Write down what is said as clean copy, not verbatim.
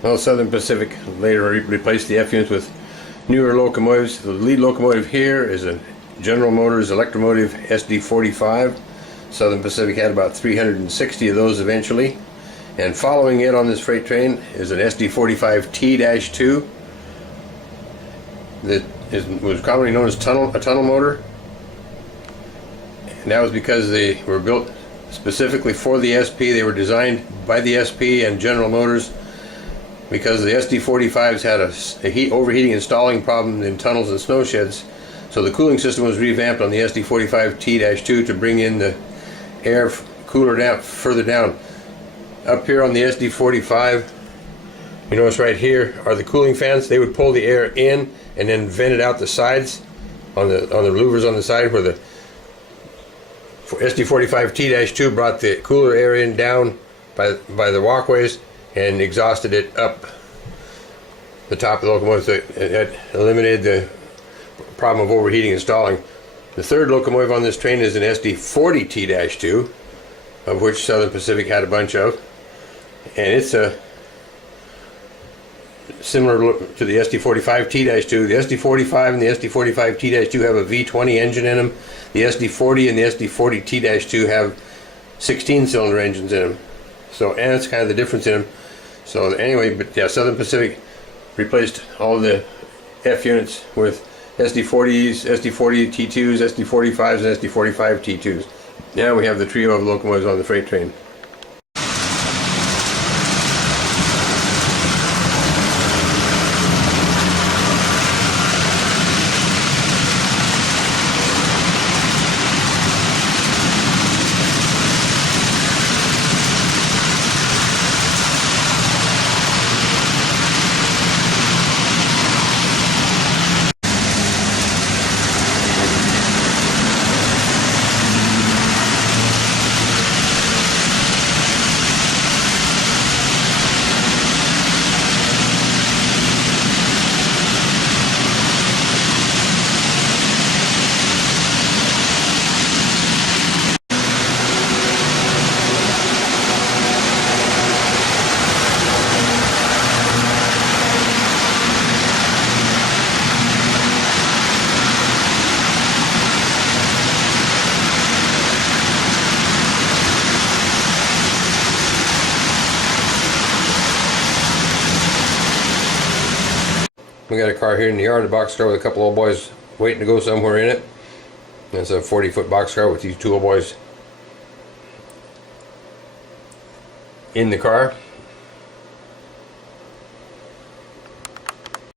Well, Southern Pacific later replaced the F units with newer locomotives. The lead locomotive here is a General Motors Electromotive SD45. Southern Pacific had about 360 of those eventually. And following it on this freight train is an SD45T-2 that was commonly known as a tunnel motor. And that was because they were built specifically for the SP. They were designed by the SP and General Motors because the SD45s had a overheating and stalling problem in tunnels and snow sheds. So the cooling system was revamped on the SD45T-2 to bring in the air cooler down further down. Up here on the SD45, you notice right here are the cooling fans. They would pull the air in and then vent it out the sides on the louvers on the side, where the SD45T-2 brought the cooler air in down by the walkways and exhausted it up the top of the locomotive. So it eliminated the problem of overheating and stalling. The third locomotive on this train is an SD40T-2, of which Southern Pacific had a bunch of, and it's similar to the SD45T-2. The SD45 and the SD45T-2 have a V20 engine in them. The SD40 and the SD40T-2 have 16-cylinder engines in them. So, and that's kind of the difference in them. So anyway, but yeah, Southern Pacific replaced all the F units with SD40s, SD40 T2s, SD45s, and SD45 T2s. Now we have the trio of locomotives on the freight train. We got a car here in the yard, a boxcar with a couple old boys waiting to go somewhere in it. It's a 40-foot boxcar with these two old boys in the car.